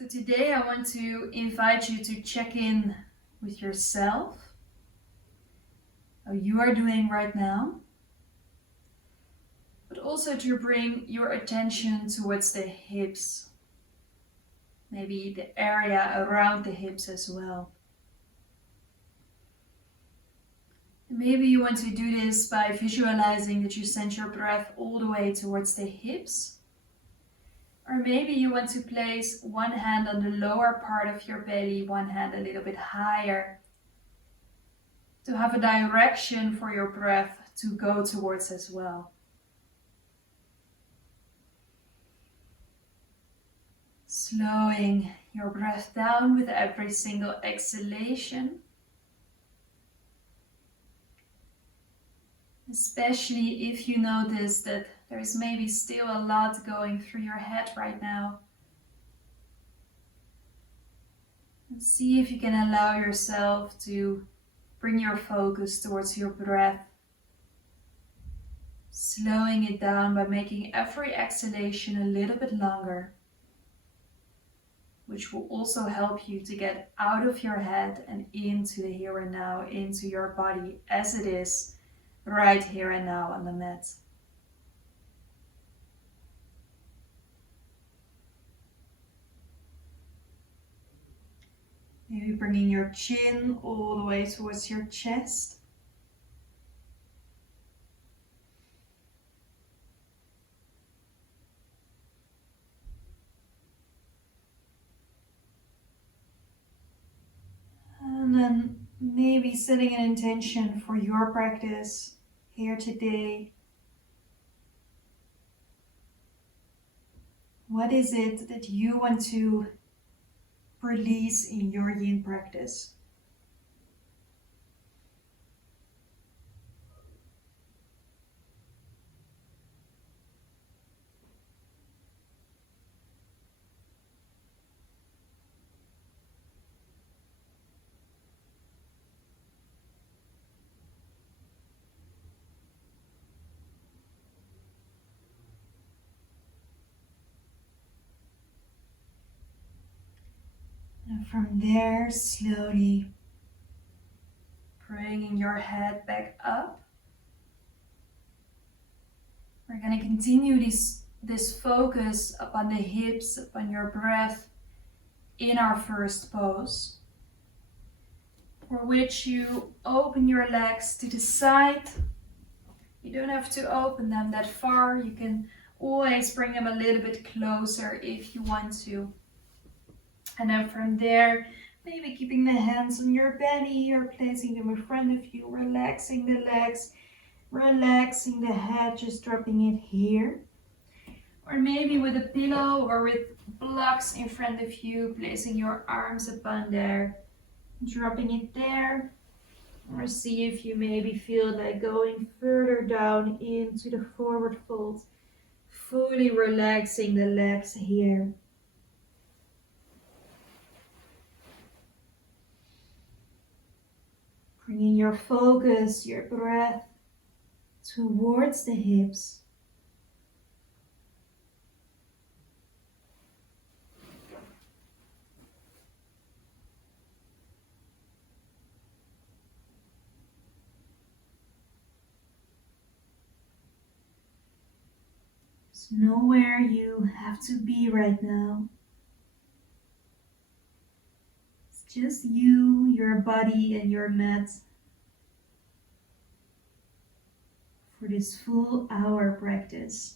So today I want to invite you to check in with yourself, how you are doing right now, but also to bring your attention towards the hips, maybe the area around the hips as well. And maybe you want to do this by visualizing that you send your breath all the way towards the hips. Or maybe you want to place one hand on the lower part of your belly, one hand a little bit higher, to have a direction for your breath to go towards as well. Slowing your breath down with every single exhalation. Especially if you notice that there is maybe still a lot going through your head right now. And see if you can allow yourself to bring your focus towards your breath. Slowing it down by making every exhalation a little bit longer, which will also help you to get out of your head and into the here and now, into your body as it is right here and now on the mat. Maybe bringing your chin all the way towards your chest. And then maybe setting an intention for your practice here today. What is it that you want to release in your yin practice? And from there, slowly bringing your head back up. We're going to continue this focus upon the hips, upon your breath in our first pose, for which you open your legs to the side. You don't have to open them that far. You can always bring them a little bit closer if you want to. And then from there, maybe keeping the hands on your belly or placing them in front of you, relaxing the legs, relaxing the head, just dropping it here. Or maybe with a pillow or with blocks in front of you, placing your arms upon there, dropping it there. Or see if you maybe feel like going further down into the forward fold, fully relaxing the legs here. Bringing your focus, your breath towards the hips. There's nowhere you have to be right now. It's just you, your body, and your mat for this full hour practice.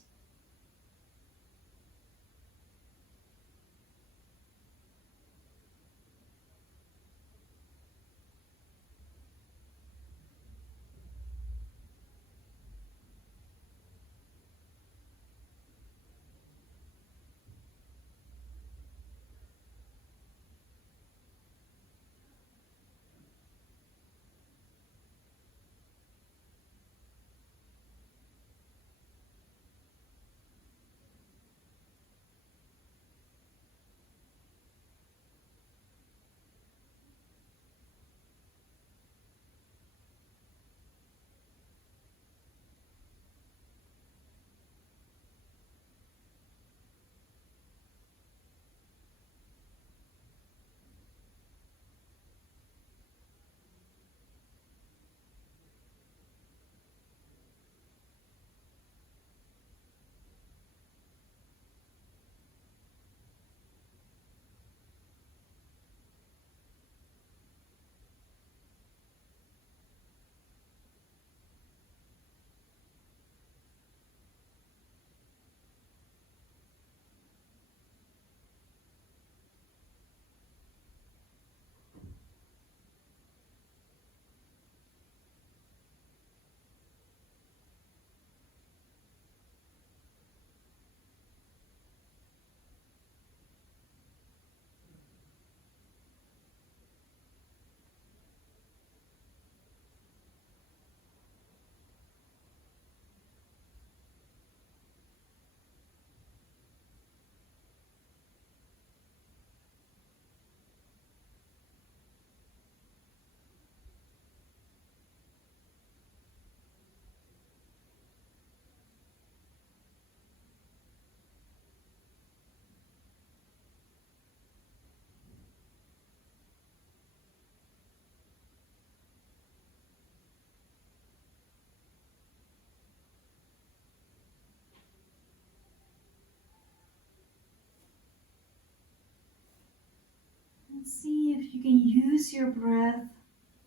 And see if you can use your breath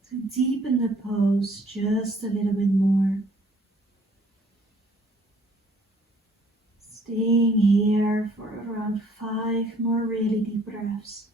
to deepen the pose just a little bit more. Staying here for around 5 more really deep breaths.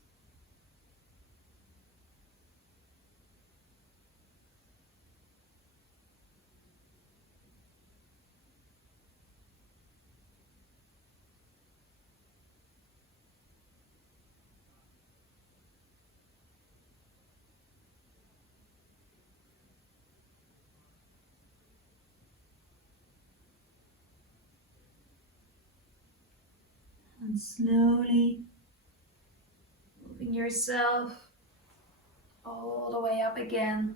And slowly moving yourself all the way up again.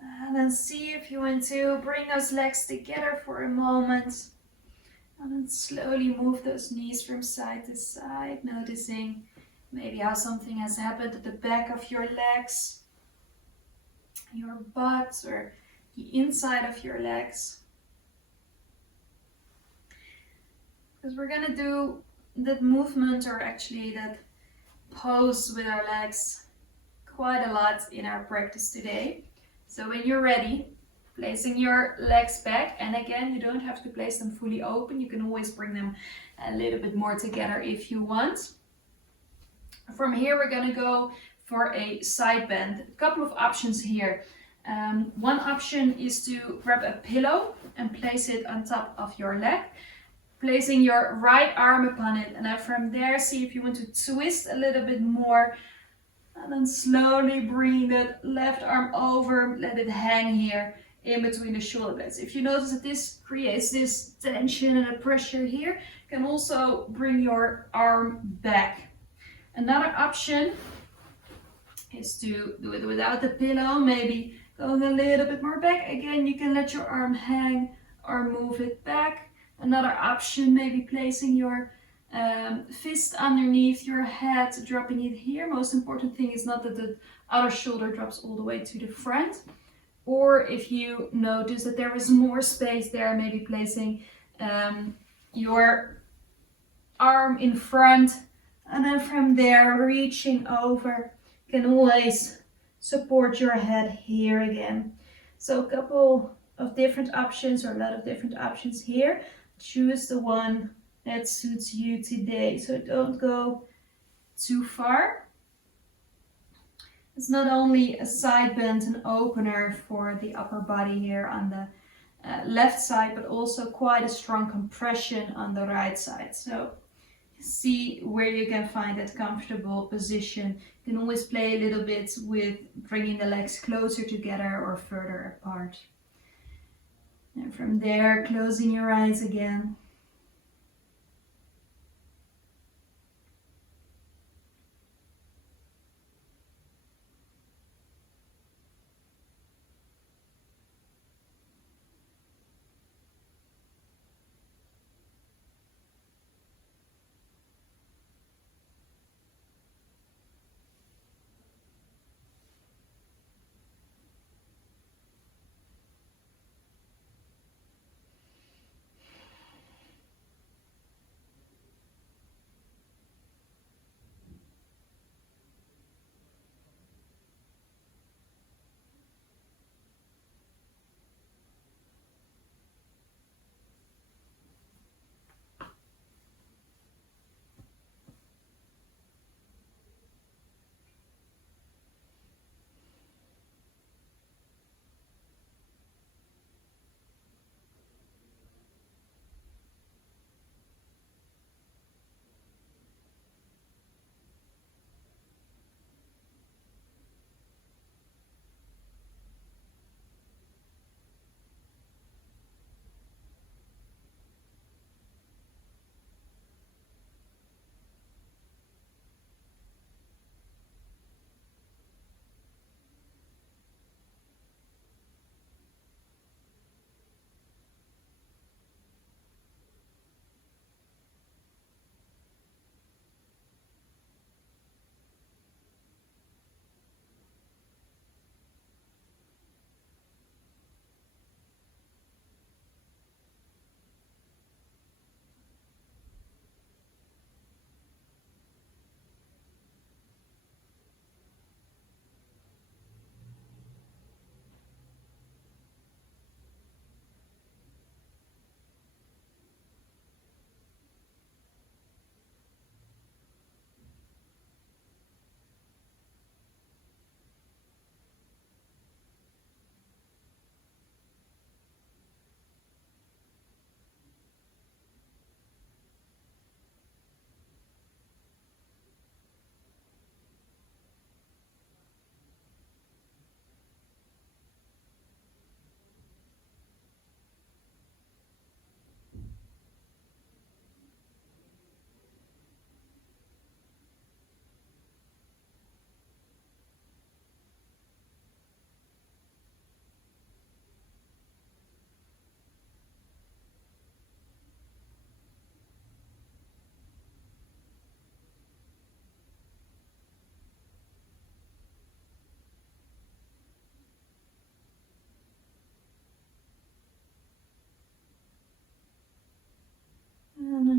And then see if you want to bring those legs together for a moment. And then slowly move those knees from side to side, noticing maybe how something has happened at the back of your legs, your butt, or the inside of your legs. Because we're gonna do that movement, or actually that pose with our legs, quite a lot in our practice today. So when you're ready, placing your legs back, and again, you don't have to place them fully open. You can always bring them a little bit more together if you want. From here, we're gonna go for a side bend. A couple of options here. One option is to grab a pillow and place it on top of your leg, placing your right arm upon it, and then from there, see if you want to twist a little bit more, and then slowly bring that left arm over, let it hang here in between the shoulder blades. If you notice that this creates this tension and a pressure here, you can also bring your arm back. Another option is to do it without the pillow, maybe going a little bit more back. Again, you can let your arm hang or move it back. Another option, maybe placing your fist underneath your head, dropping it here. Most important thing is not that the other shoulder drops all the way to the front. Or if you notice that there is more space there, maybe placing your arm in front, and then from there reaching over. You can always support your head here again. So a couple of different options, or a lot of different options here. Choose the one that suits you today. So don't go too far. It's not only a side bend and opener for the upper body here on the left side, but also quite a strong compression on the right side. So see where you can find that comfortable position. You can always play a little bit with bringing the legs closer together or further apart. And from there, closing your eyes again.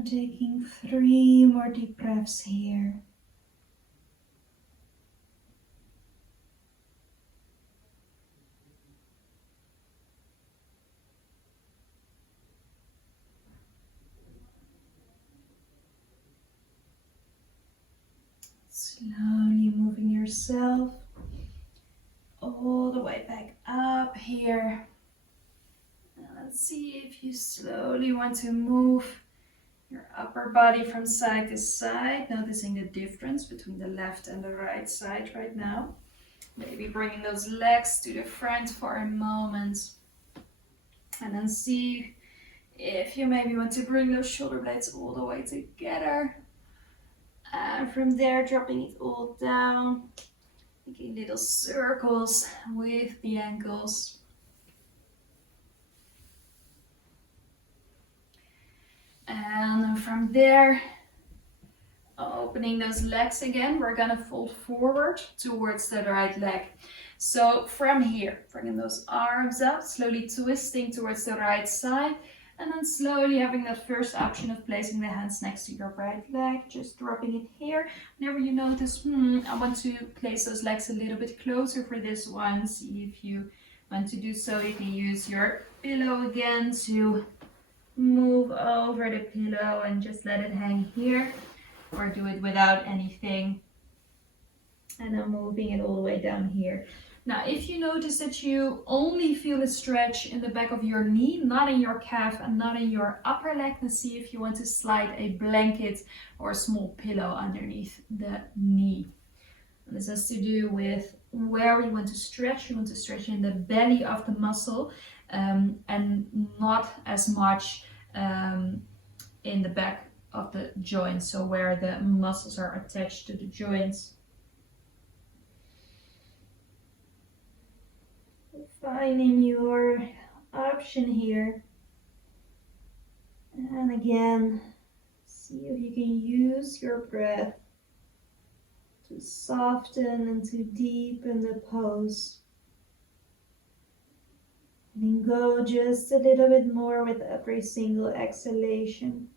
And taking 3 more deep breaths here. Slowly moving yourself all the way back up here. And let's see if you slowly want to move your upper body from side to side, noticing the difference between the left and the right side right now. Maybe bringing those legs to the front for a moment. And then see if you maybe want to bring those shoulder blades all the way together. And from there, dropping it all down. Making little circles with the ankles. And from there, opening those legs again, we're gonna fold forward towards the right leg. So from here, bringing those arms up, slowly twisting towards the right side, and then slowly having that first option of placing the hands next to your right leg, just dropping it here. Whenever you notice, I want to place those legs a little bit closer for this one, see if you want to do so. You can use your pillow again to move over the pillow and just let it hang here, or do it without anything. And I'm moving it all the way down here. Now, if you notice that you only feel a stretch in the back of your knee, not in your calf and not in your upper leg, then see if you want to slide a blanket or a small pillow underneath the knee. And this has to do with where you want to stretch. You want to stretch in the belly of the muscle and not as much in the back of the joints, so where the muscles are attached to the joints. Finding your option here. And again, see if you can use your breath to soften and to deepen the pose. And then go just a little bit more with every single exhalation.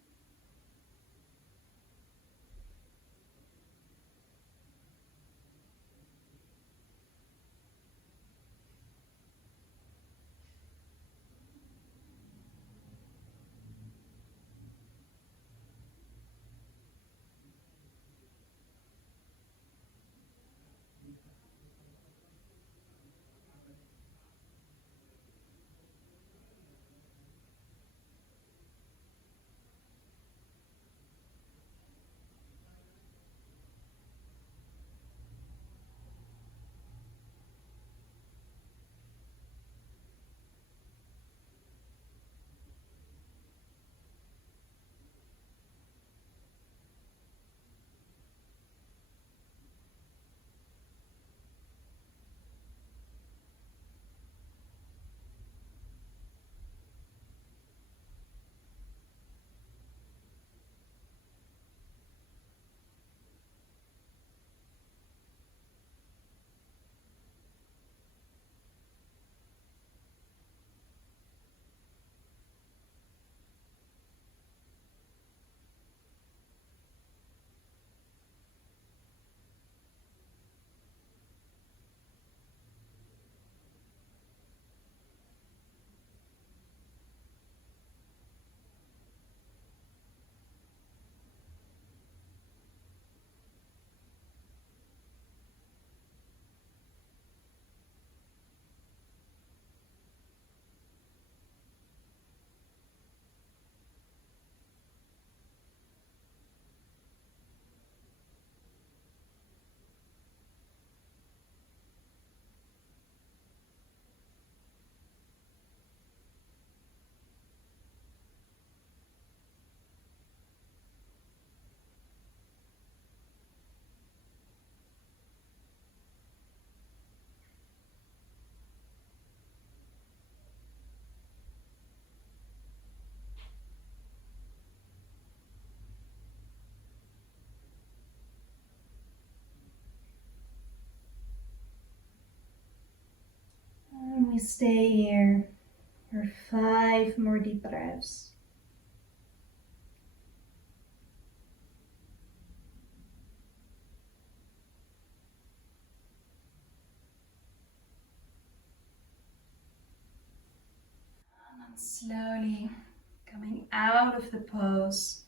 And we stay here for 5 more deep breaths. Slowly coming out of the pose.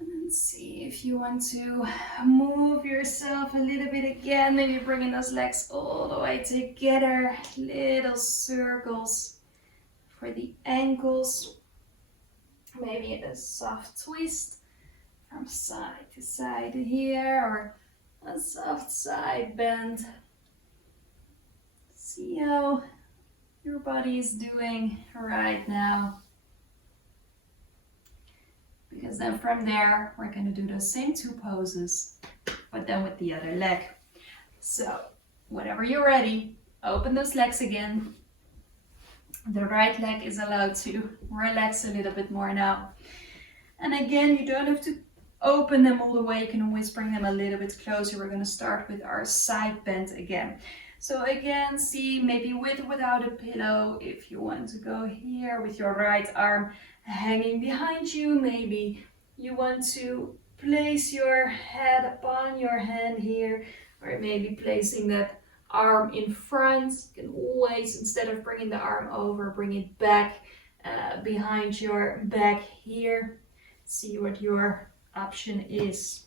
And then see if you want to move yourself a little bit again. Maybe bringing those legs all the way together. Little circles for the ankles. Maybe a soft twist from side to side here, or a soft side bend. See how your body is doing right now. Because then from there, we're going to do those same two poses, but then with the other leg. So whenever you're ready, open those legs again. The right leg is allowed to relax a little bit more now. And again, you don't have to open them all the way. You can always bring them a little bit closer. We're going to start with our side bend again. So again, see, maybe with or without a pillow. If you want to go here with your right arm hanging behind you, maybe you want to place your head upon your hand here, or maybe placing that arm in front. You can always, instead of bringing the arm over, bring it back behind your back here. See what your option is.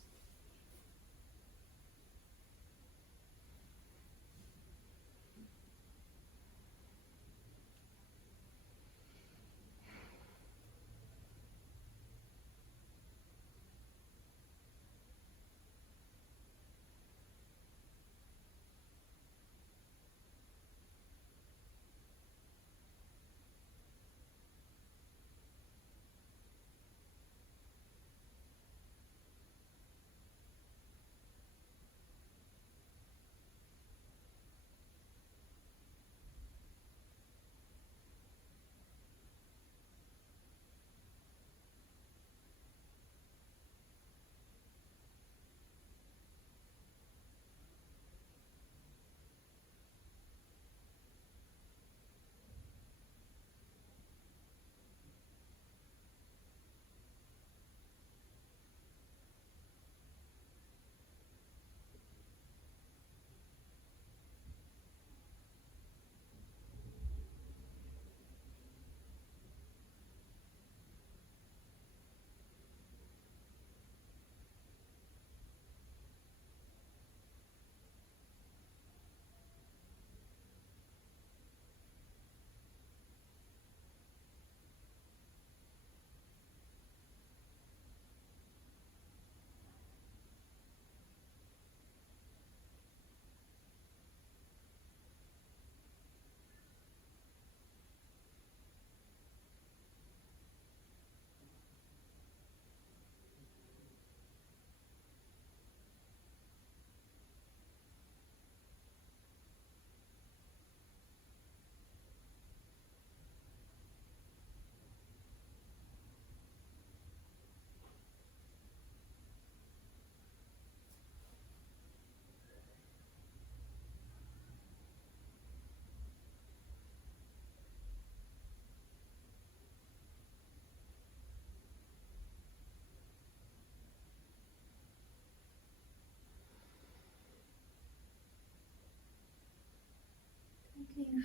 Taking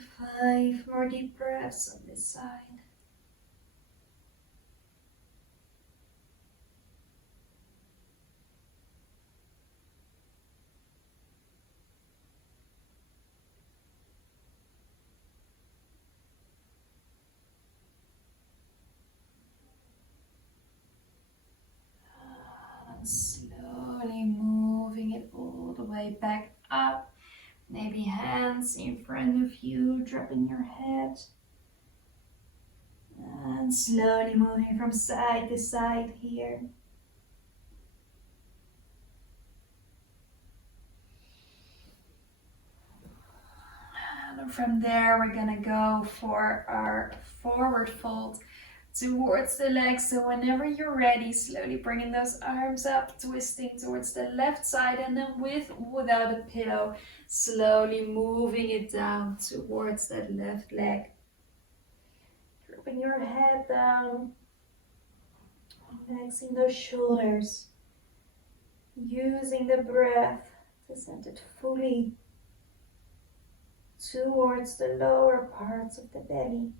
5 more deep breaths on this side. And slowly moving it all the way back up. Maybe hands in front of you, dropping your head. And slowly moving from side to side here. And from there, we're gonna go for our forward fold towards the legs. So whenever you're ready, slowly bringing those arms up, twisting towards the left side, and then with or without a pillow, slowly moving it down towards that left leg. Dropping your head down, relaxing those shoulders, using the breath to send it fully towards the lower parts of the belly.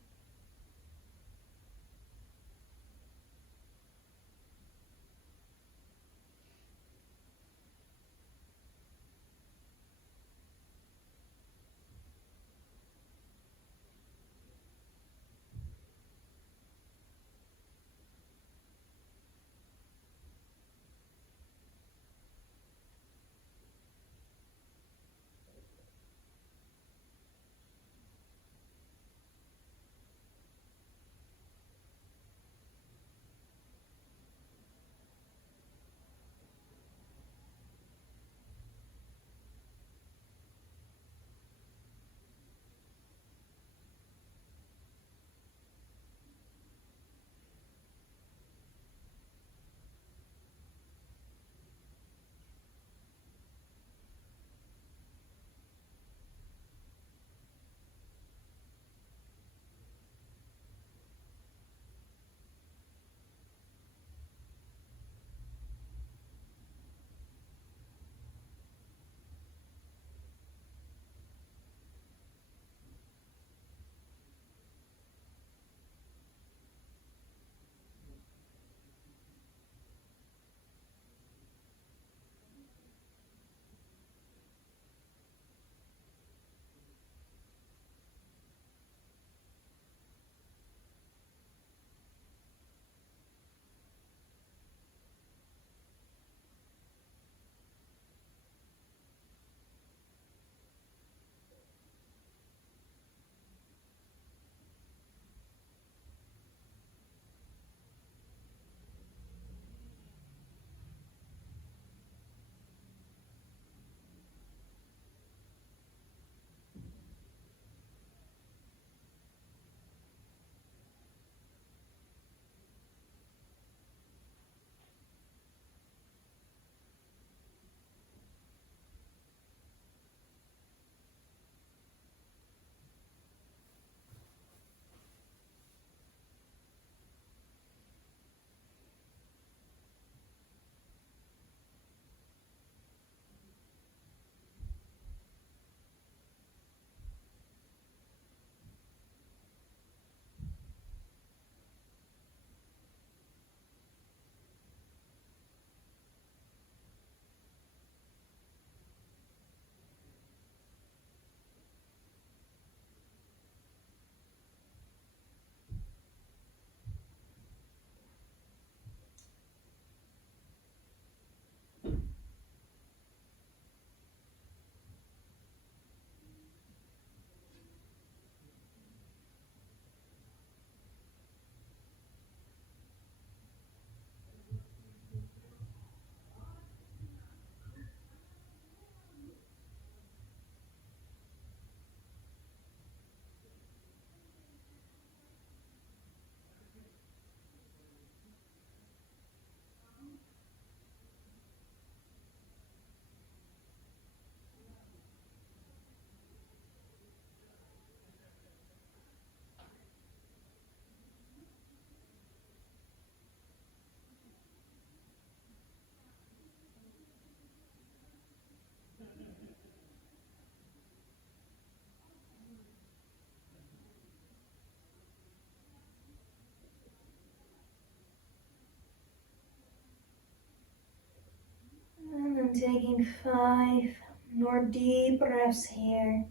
And I'm taking 5 more deep breaths here.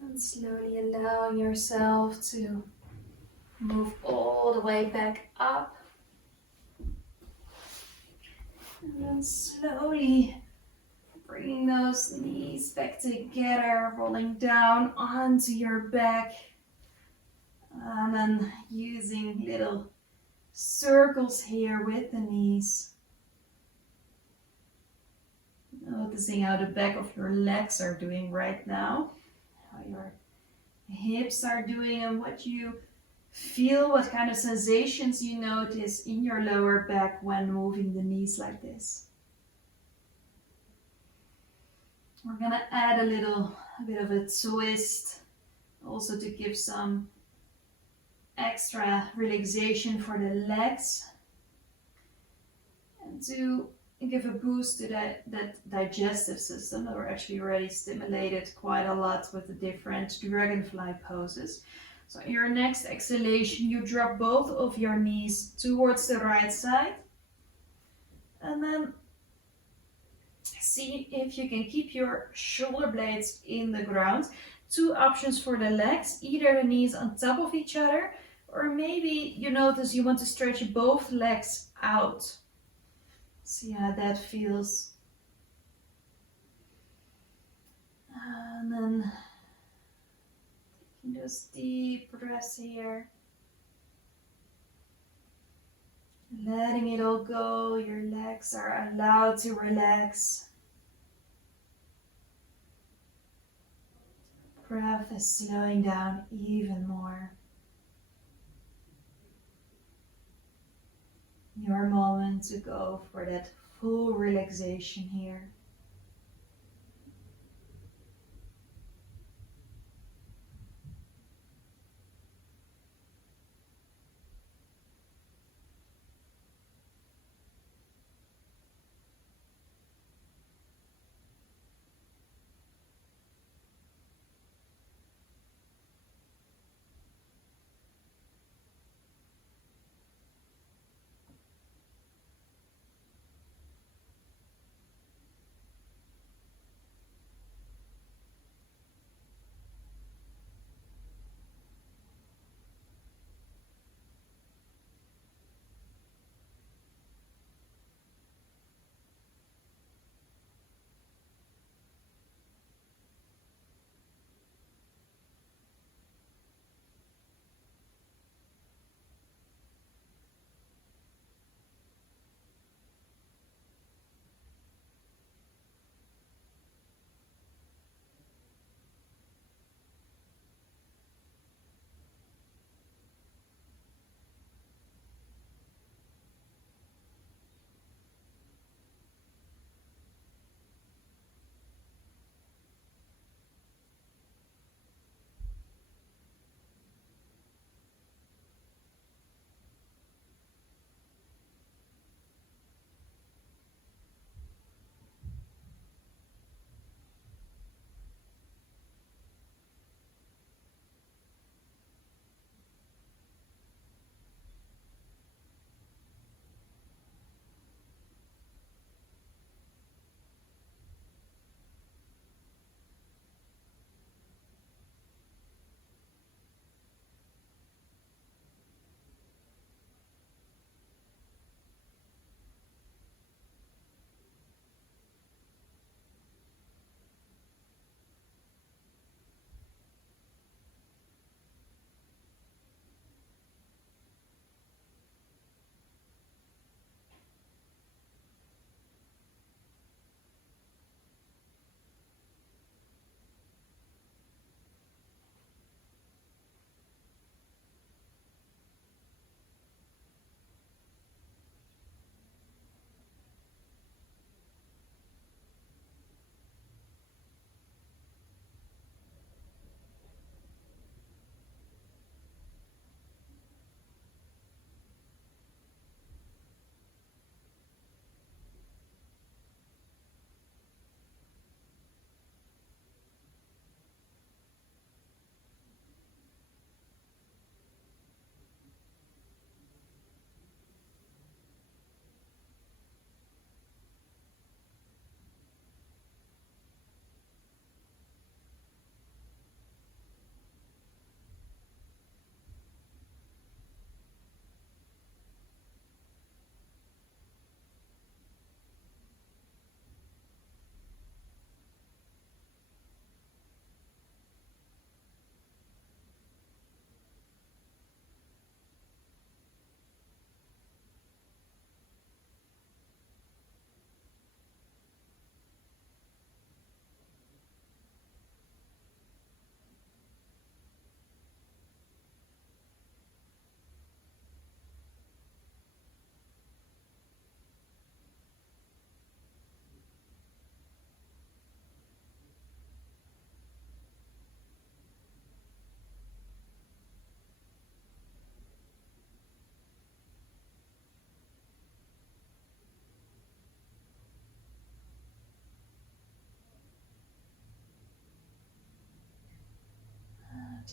And slowly allowing yourself to move all the way back up. And then slowly bringing those knees back together, rolling down onto your back. And then using little circles here with the knees. Noticing how the back of your legs are doing right now. How your hips are doing and what you feel, what kind of sensations you notice in your lower back when moving the knees like this. We're gonna add a bit of a twist, also to give some extra relaxation for the legs and to give a boost to that digestive system that we're actually already stimulated quite a lot with the different dragonfly poses. So in your next exhalation, you drop both of your knees towards the right side and then see if you can keep your shoulder blades in the ground. Two options for the legs, either the knees on top of each other, or maybe you notice you want to stretch both legs out. See how that feels. And then taking those deep breaths here. Letting it all go, your legs are allowed to relax. Breath is slowing down even more. Your moment to go for that full relaxation here.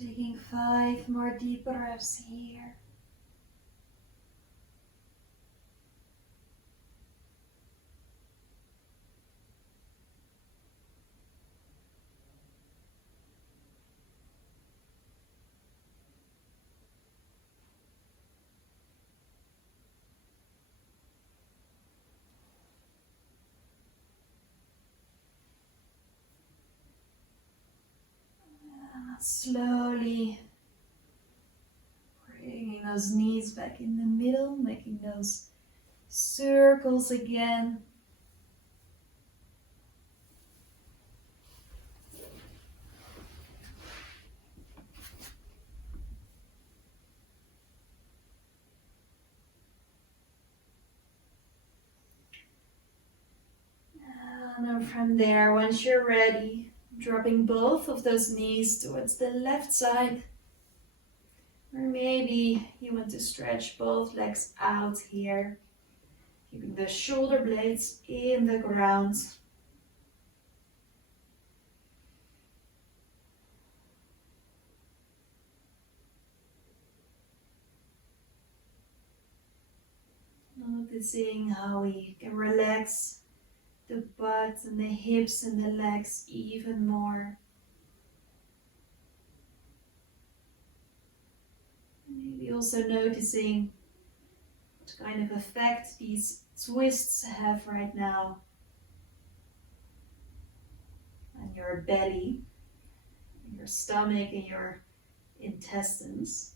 Taking 5 more deep breaths here. Slowly bringing those knees back in the middle, making those circles again. And then from there, once you're ready, dropping both of those knees towards the left side. Or maybe you want to stretch both legs out here, keeping the shoulder blades in the ground. Noticing how we can relax the butt and the hips and the legs even more. Maybe also noticing what kind of effect these twists have right now on your belly, your stomach and your intestines.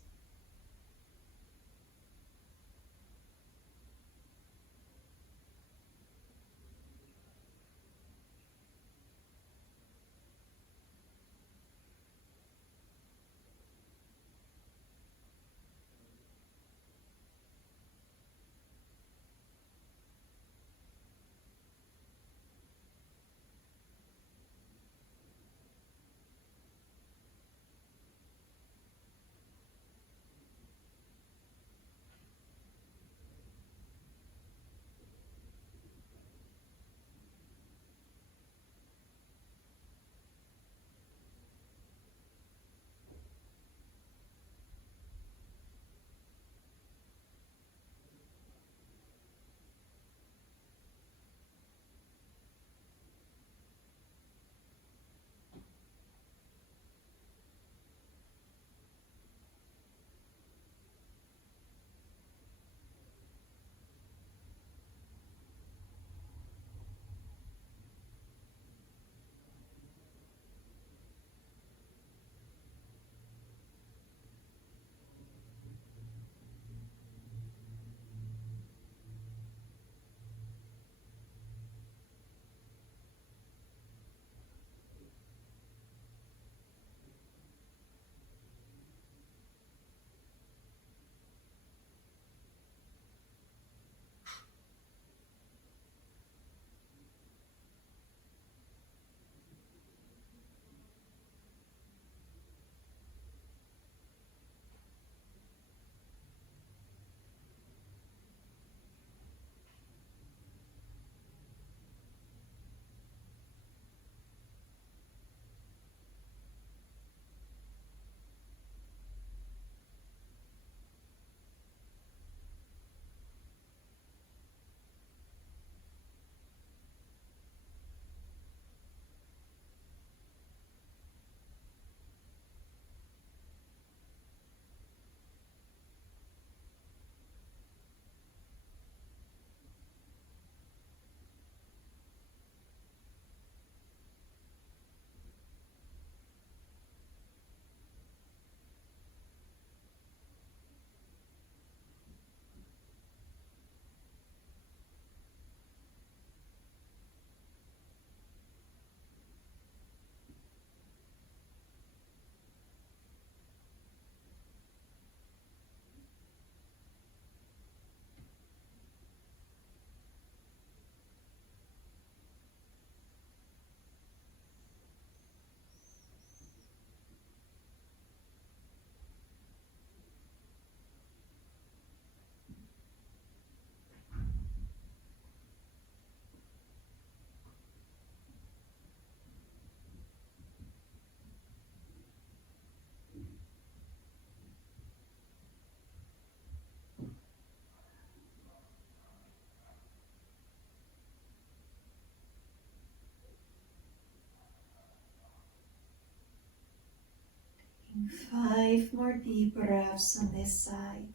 5 more deep breaths on this side.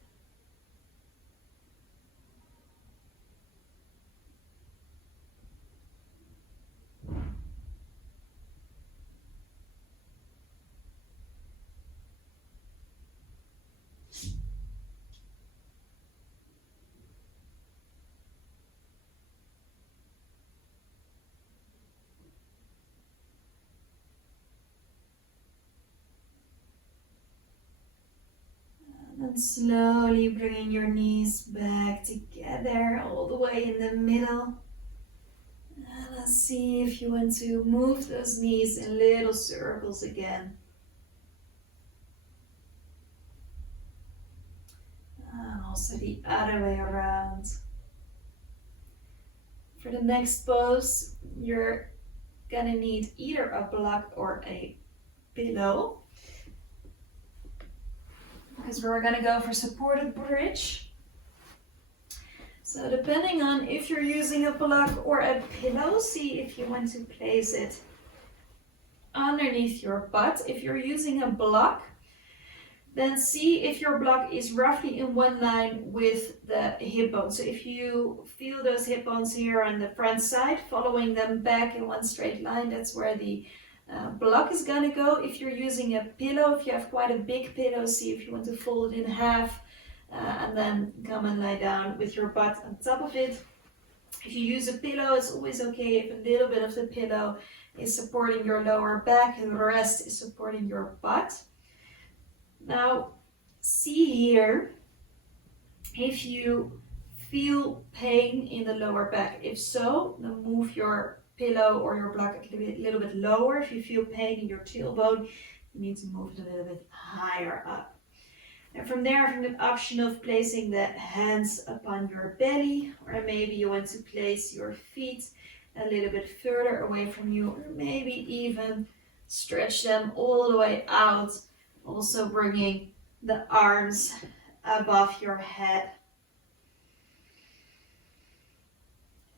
And slowly bringing your knees back together all the way in the middle. And let's see if you want to move those knees in little circles again. And also the other way around. For the next pose, you're gonna need either a block or a pillow, because we're gonna go for supported bridge. So depending on if you're using a block or a pillow, see if you want to place it underneath your butt. If you're using a block, then see if your block is roughly in one line with the hip bone. So if you feel those hip bones here on the front side, following them back in one straight line, that's where the block is gonna go. If you're using a pillow, if you have quite a big pillow, see if you want to fold it in half and then come and lie down with your butt on top of it. If you use a pillow, it's always okay if a little bit of the pillow is supporting your lower back and the rest is supporting your butt. Now, see here if you feel pain in the lower back. If so, then move your pillow or your block a little bit lower. If you feel pain in your tailbone, you need to move it a little bit higher up. And from there, from the option of placing the hands upon your belly, or maybe you want to place your feet a little bit further away from you, or maybe even stretch them all the way out, also bringing the arms above your head.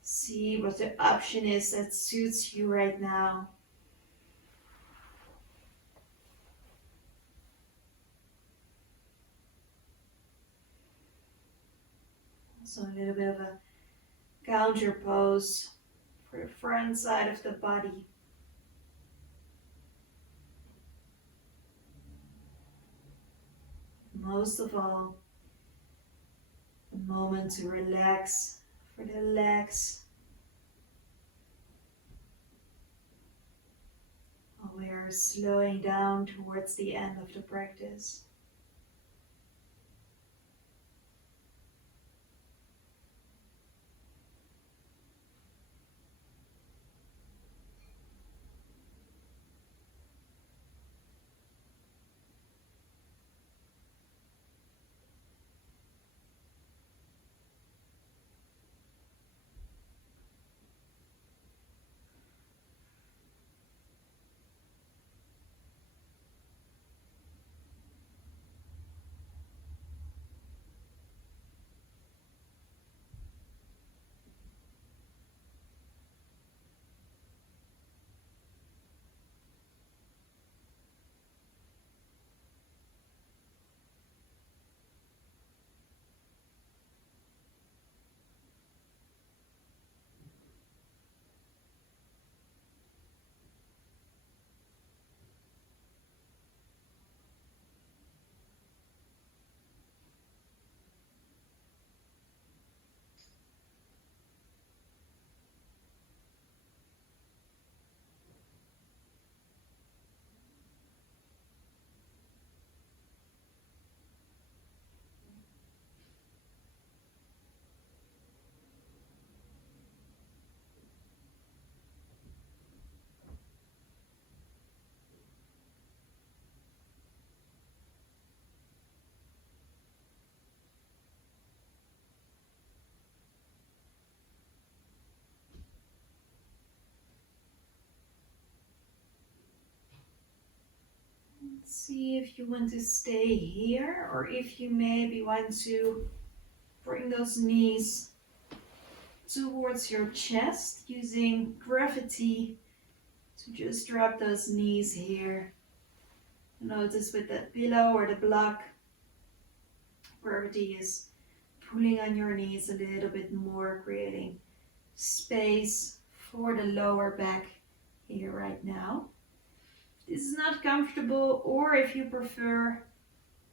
See what the option is that suits you right now. So a little bit of a counter pose for the front side of the body. Most of all, a moment to relax for the legs. While we are slowing down towards the end of the practice. See if you want to stay here, or if you maybe want to bring those knees towards your chest using gravity to just drop those knees here Notice with that pillow or the block, gravity is pulling on your knees a little bit more, creating space for the lower back here right now. This is not comfortable, or if you prefer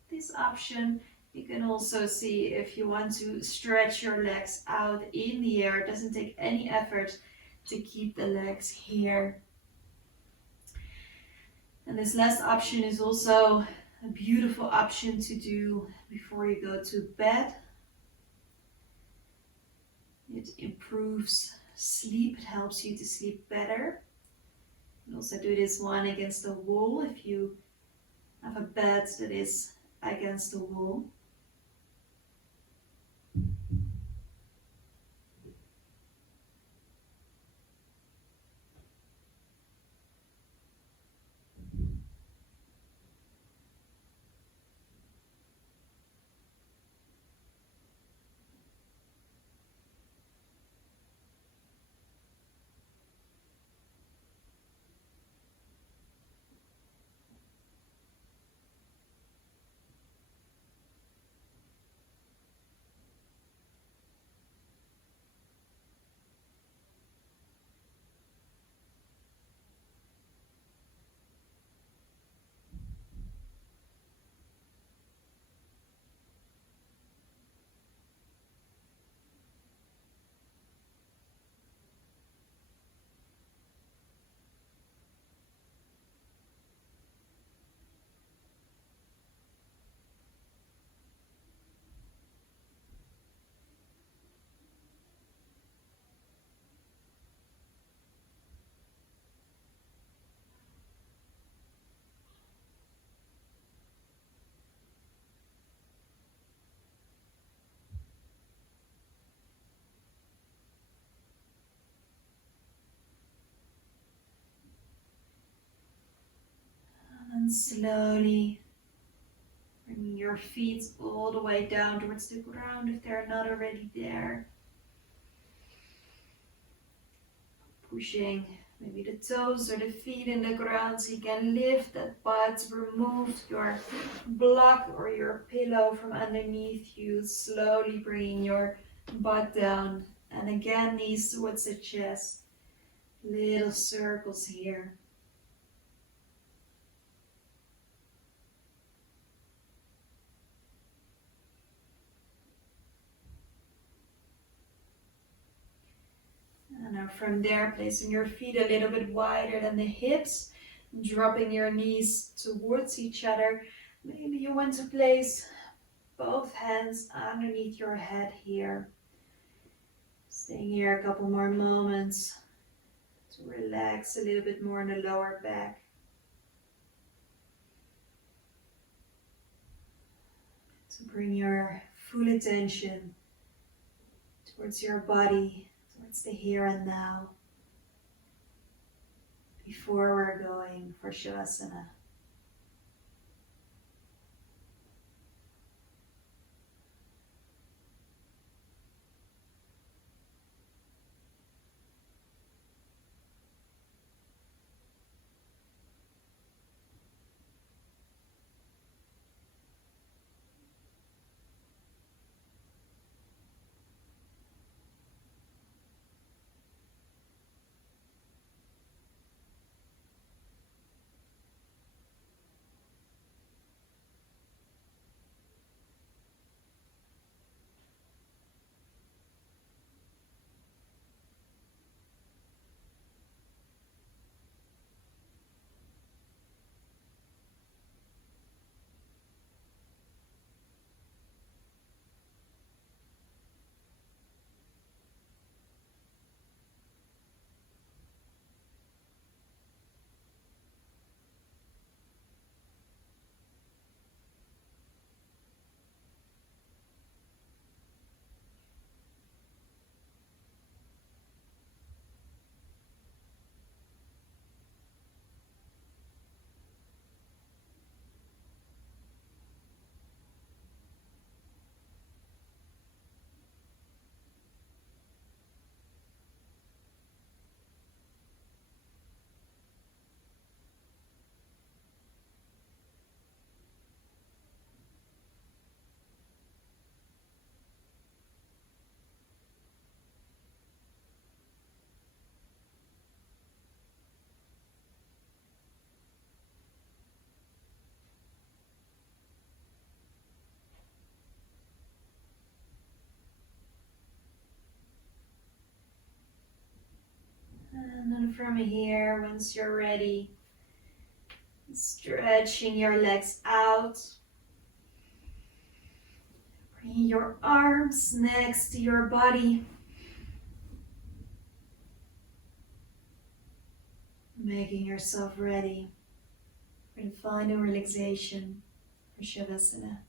this option, you can also see if you want to stretch your legs out in the air. It doesn't take any effort to keep the legs here. And this last option is also a beautiful option to do before you go to bed. It improves sleep, it helps you to sleep better. You can also do this one against the wall if you have a bed that is against the wall. And slowly bringing your feet all the way down towards the ground if they're not already there. Pushing maybe the toes or the feet in the ground so you can lift that butt, remove your block or your pillow from underneath you, slowly bringing your butt down. And again, knees towards the chest. Little circles here. And now from there, placing your feet a little bit wider than the hips, dropping your knees towards each other. Maybe you want to place both hands underneath your head here. Staying here a couple more moments to relax a little bit more in the lower back. To bring your full attention towards your body, towards the here and now, before we're going for Shavasana. from here, once you're ready, stretching your legs out. Bring your arms next to your body. Making yourself ready for the final relaxation for Shavasana.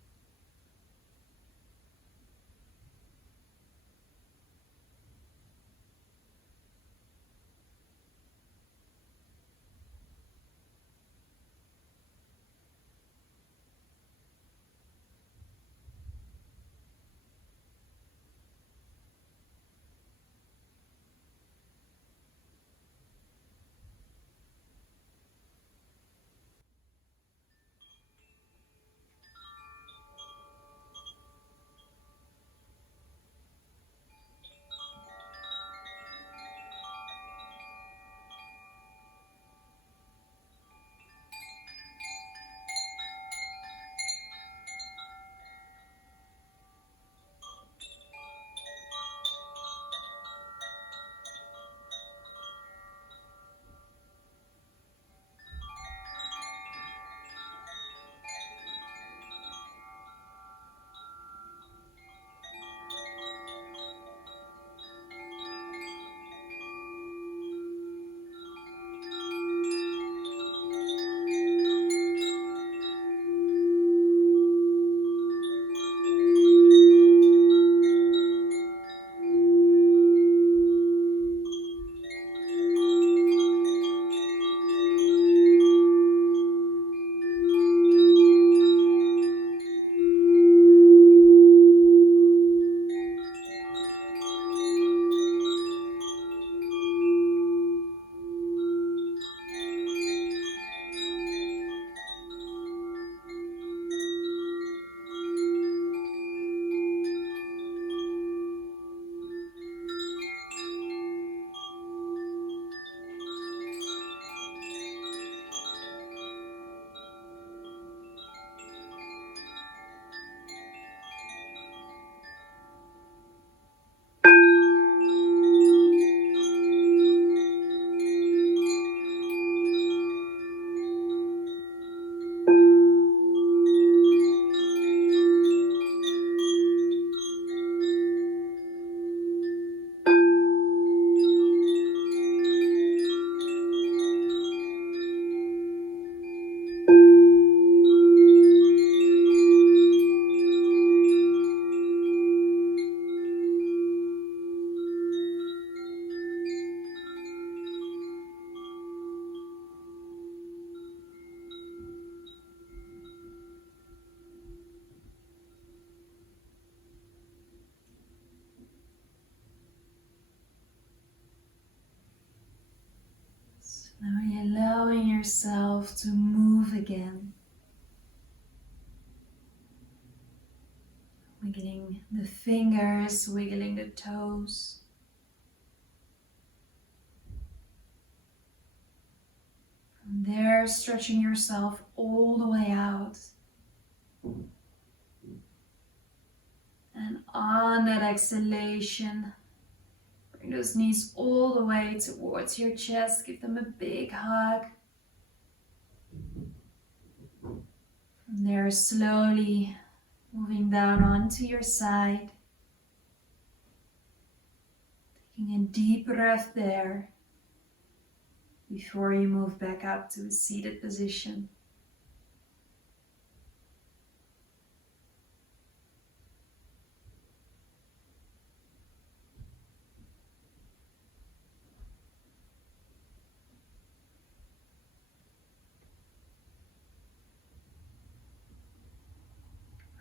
Slowly allowing yourself to move again. Wiggling the fingers, wiggling the toes. From there, stretching yourself all the way out. And on that exhalation, bring those knees all the way towards your chest. Give them a big hug. From there, slowly moving down onto your side. Taking a deep breath there before you move back up to a seated position.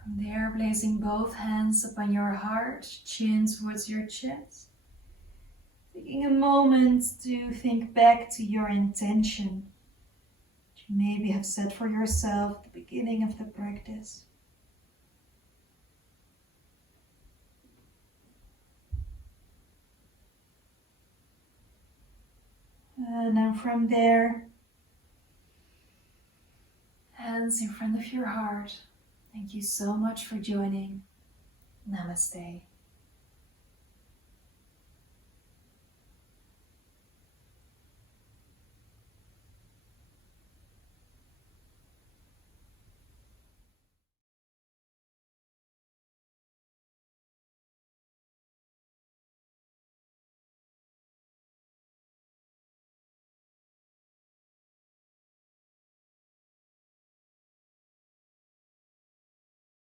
From there, placing both hands upon your heart, chin towards your chest. Taking a moment to think back to your intention that you maybe have set for yourself at the beginning of the practice. And then from there, hands in front of your heart. Thank you so much for joining. Namaste.